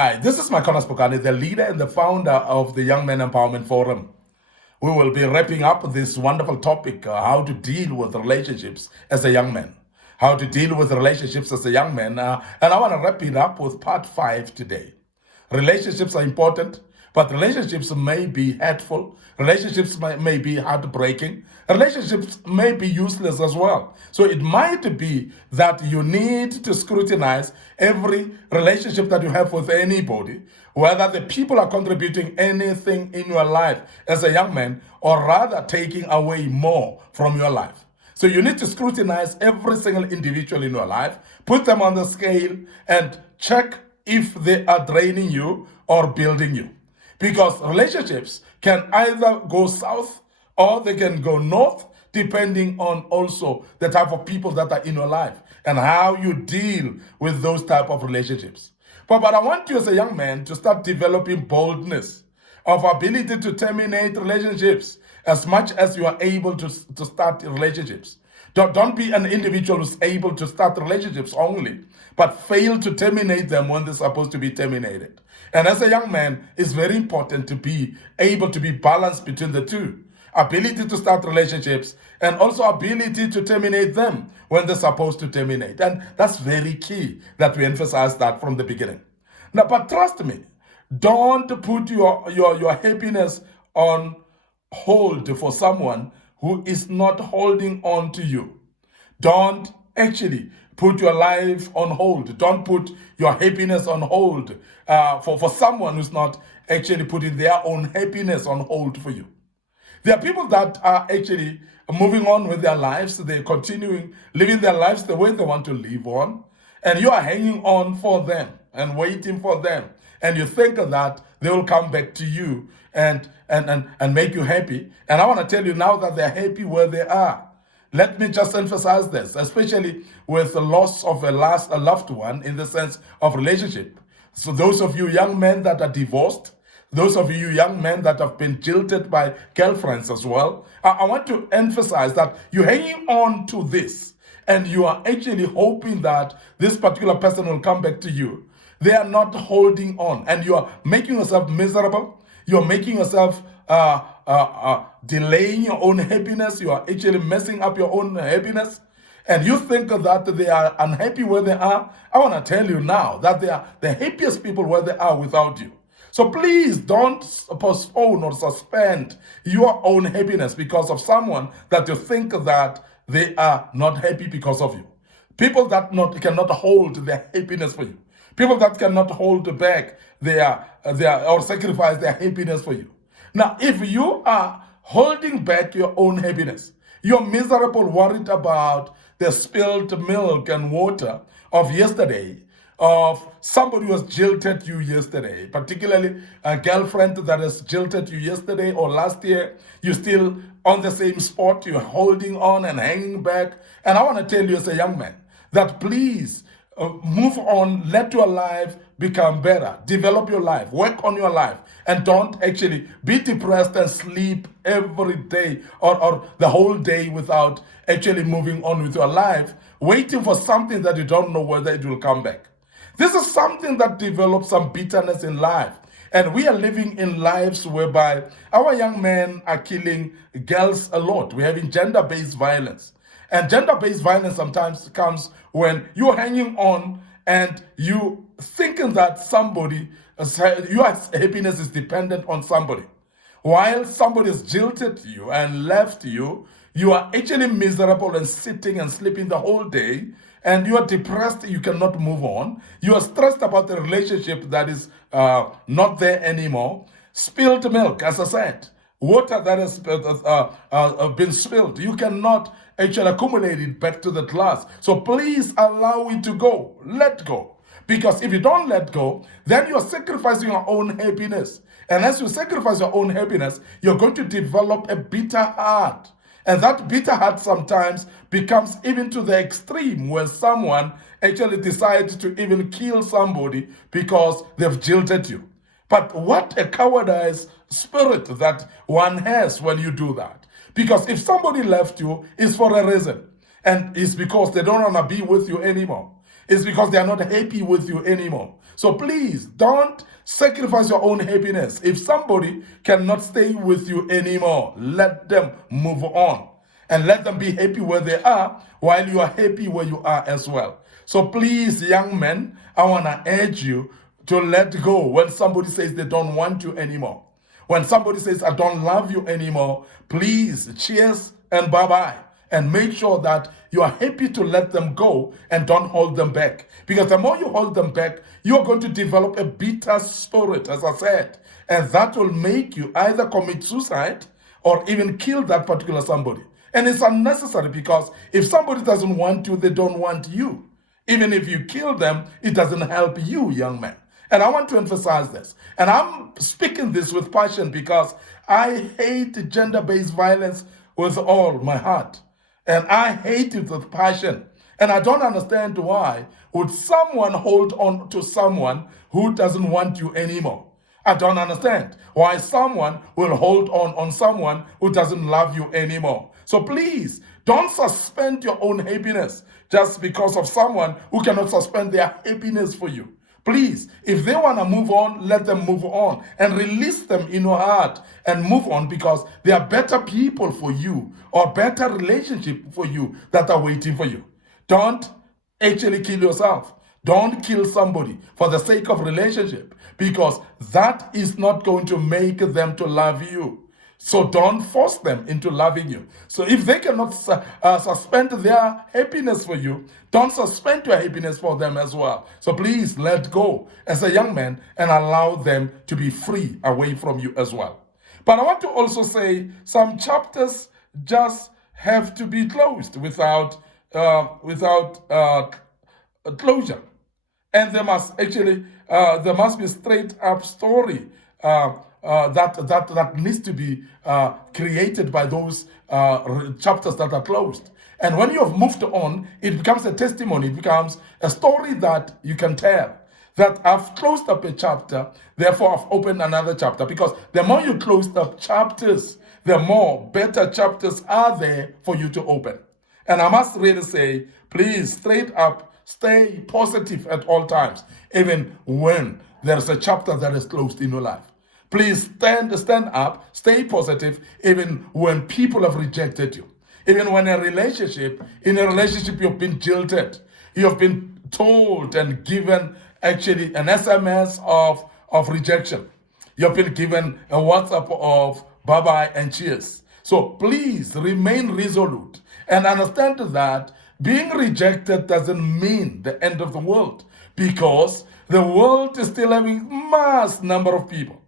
Hi, this is Micornus Phokane, the leader and the founder of the Young Men Empowerment Forum. We will be wrapping up this wonderful topic, how to deal with relationships as a young man. How to deal with relationships as a young man. And I want to wrap it up with part 5 today. Relationships are important, but relationships may be hurtful. Relationships may be heartbreaking. Relationships may be useless as well. So it might be that you need to scrutinize every relationship that you have with anybody, whether the people are contributing anything in your life as a young man, or rather taking away more from your life. So you need to scrutinize every single individual in your life, put them on the scale, and check if they are draining you or building you. Because relationships can either go south or they can go north, depending on also the type of people that are in your life and how you deal with those type of relationships. But I want you as a young man to start developing boldness of ability to terminate relationships as much as you are able to start relationships. Don't be an individual who's able to start relationships only, but fail to terminate them when they're supposed to be terminated. And as a young man, it's very important to be able to be balanced between the two. Ability to start relationships and also ability to terminate them when they're supposed to terminate. And that's very key that we emphasize that from the beginning. Now, but trust me, don't put your happiness on hold for someone who is not holding on to you. Don't actually put your life on hold. Don't put your happiness on hold for someone who's not actually putting their own happiness on hold for you. There are people that are actually moving on with their lives. They're continuing living their lives the way they want to live on. And you are hanging on for them and waiting for them. And you think that they will come back to you and make you happy. And I want to tell you now that they're happy where they are. Let me just emphasize this, especially with the loss of a loved one in the sense of relationship. So those of you young men that are divorced, those of you young men that have been jilted by girlfriends as well, I want to emphasize that you're hanging on to this and you are actually hoping that this particular person will come back to you. They are not holding on, and you are making yourself miserable. You're making yourself delaying your own happiness. You are actually messing up your own happiness. And you think that they are unhappy where they are. I want to tell you now that they are the happiest people where they are without you. So please don't postpone or suspend your own happiness because of someone that you think that they are not happy because of you. People that cannot hold their happiness for you. People that cannot hold back their or sacrifice their happiness for you. Now, if you are holding back your own happiness, you're miserable, worried about the spilled milk and water of yesterday, of somebody who has jilted you yesterday, particularly a girlfriend that has jilted you yesterday or last year. You're still on the same spot, you're holding on and hanging back. And I want to tell you as a young man that please move on, let your life become better, develop your life, work on your life, and don't actually be depressed and sleep every day or the whole day without actually moving on with your life, waiting for something that you don't know whether it will come back. This is something that develops some bitterness in life. And we are living in lives whereby our young men are killing girls a lot. We're having gender-based violence. And gender-based violence sometimes comes when you're hanging on and you thinking that your happiness is dependent on somebody. While somebody has jilted you and left you, you are actually miserable and sitting and sleeping the whole day, and you are depressed, you cannot move on. You are stressed about the relationship that is not there anymore. Spilled milk, as I said, water that has been spilled. You cannot actually accumulate it back to the glass. So please allow it to go. Let go. Because if you don't let go, then you're sacrificing your own happiness. And as you sacrifice your own happiness, you're going to develop a bitter heart. And that bitter heart sometimes becomes even to the extreme when someone actually decides to even kill somebody because they've jilted you. But what a cowardice spirit that one has when you do that. Because if somebody left you, it's for a reason. And it's because they don't want to be with you anymore. It's because they are not happy with you anymore. So please don't sacrifice your own happiness. If somebody cannot stay with you anymore, let them move on. And let them be happy where they are while you are happy where you are as well. So please, young men, I want to urge you to let go when somebody says they don't want you anymore. When somebody says, I don't love you anymore, please, cheers and bye-bye. And make sure that you are happy to let them go and don't hold them back. Because the more you hold them back, you're going to develop a bitter spirit, as I said. And that will make you either commit suicide or even kill that particular somebody. And it's unnecessary, because if somebody doesn't want you, they don't want you. Even if you kill them, it doesn't help you, young man. And I want to emphasize this. And I'm speaking this with passion because I hate gender-based violence with all my heart. And I hate it with passion. And I don't understand why would someone hold on to someone who doesn't want you anymore. I don't understand why someone will hold on someone who doesn't love you anymore. So please, don't suspend your own happiness just because of someone who cannot suspend their happiness for you. Please, if they want to move on, let them move on and release them in your heart and move on, because there are better people for you or better relationship for you that are waiting for you. Don't actually kill yourself. Don't kill somebody for the sake of relationship, because that is not going to make them to love you. So don't force them into loving you. So if they cannot suspend their happiness for you, don't suspend your happiness for them as well. So please let go as a young man and allow them to be free away from you as well. But I want to also say some chapters just have to be closed without closure. And there must be a straight up story that needs to be created by those chapters that are closed. And when you have moved on, it becomes a testimony. It becomes a story that you can tell. That I've closed up a chapter, therefore I've opened another chapter. Because the more you close up chapters, the more better chapters are there for you to open. And I must really say, please, straight up, stay positive at all times, even when there's a chapter that is closed in your life. Please stand up, stay positive, even when people have rejected you. Even when in a relationship you've been jilted. You've been told and given actually an SMS of rejection. You've been given a WhatsApp of bye-bye and cheers. So please remain resolute and understand that being rejected doesn't mean the end of the world, because the world is still having mass number of people.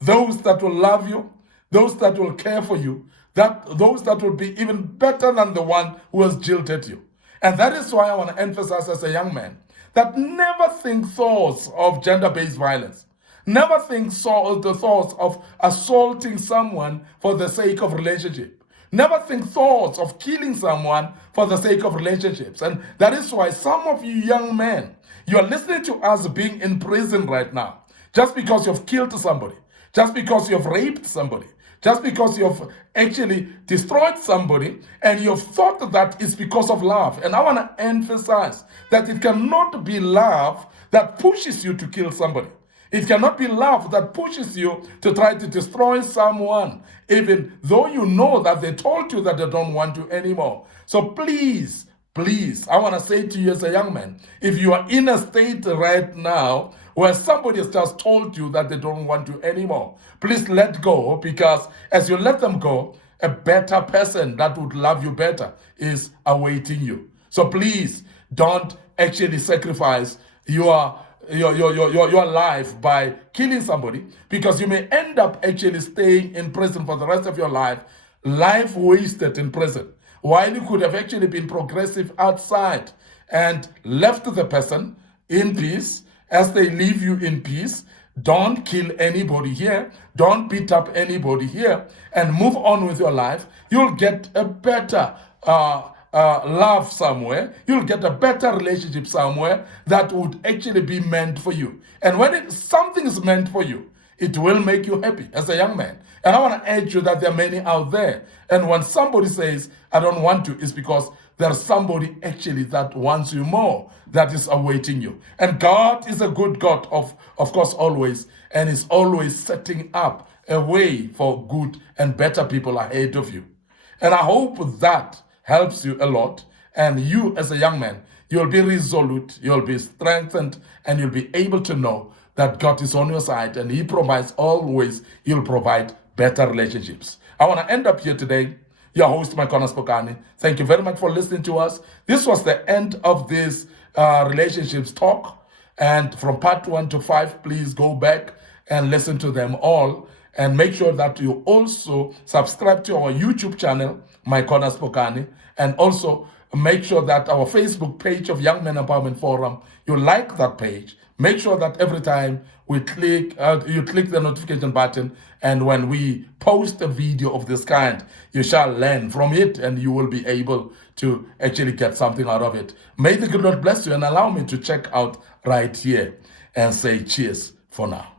Those that will love you, those that will care for you, those that will be even better than the one who has jilted you. And that is why I want to emphasize as a young man that never think thoughts of gender-based violence. Never think the thoughts of assaulting someone for the sake of relationship. Never think thoughts of killing someone for the sake of relationships. And that is why some of you young men, you are listening to us being in prison right now, just because you've killed somebody, just because you've raped somebody, just because you've actually destroyed somebody, and you've thought that it's because of love. And I want to emphasize that it cannot be love that pushes you to kill somebody. It cannot be love that pushes you to try to destroy someone, even though you know that they told you that they don't want you anymore. So please, I want to say to you as a young man, if you are in a state right now where somebody has just told you that they don't want you anymore, please let go, because as you let them go, a better person that would love you better is awaiting you. So please don't actually sacrifice your life by killing somebody, because you may end up actually staying in prison for the rest of your life wasted in prison, while you could have actually been progressive outside and left the person in peace as they leave you in peace. Don't kill anybody here. Don't beat up anybody here, and move on with your life. You'll get a better love somewhere. You'll get a better relationship somewhere that would actually be meant for you. And when something is meant for you, it will make you happy as a young man. And I want to urge you that there are many out there. And when somebody says, I don't want to, it's because there's somebody actually that wants you more, that is awaiting you. And God is a good God, of course, always, and is always setting up a way for good and better people ahead of you. And I hope that helps you a lot. And you, as a young man, you'll be resolute, you'll be strengthened, and you'll be able to know that God is on your side, and He provides always, He'll provide better relationships. I want to end up here today. Your host, Micornus Phokane. Thank you very much for listening to us. This was the end of this relationships talk. And from part 1 to 5, please go back and listen to them all. And make sure that you also subscribe to our YouTube channel, Micornus Phokane. And also make sure that our Facebook page of Young Men Empowerment Forum, you like that page. Make sure that every time we click, you click the notification button, and when we post a video of this kind, you shall learn from it, and you will be able to actually get something out of it. May the good Lord bless you, and allow me to check out right here and say cheers for now.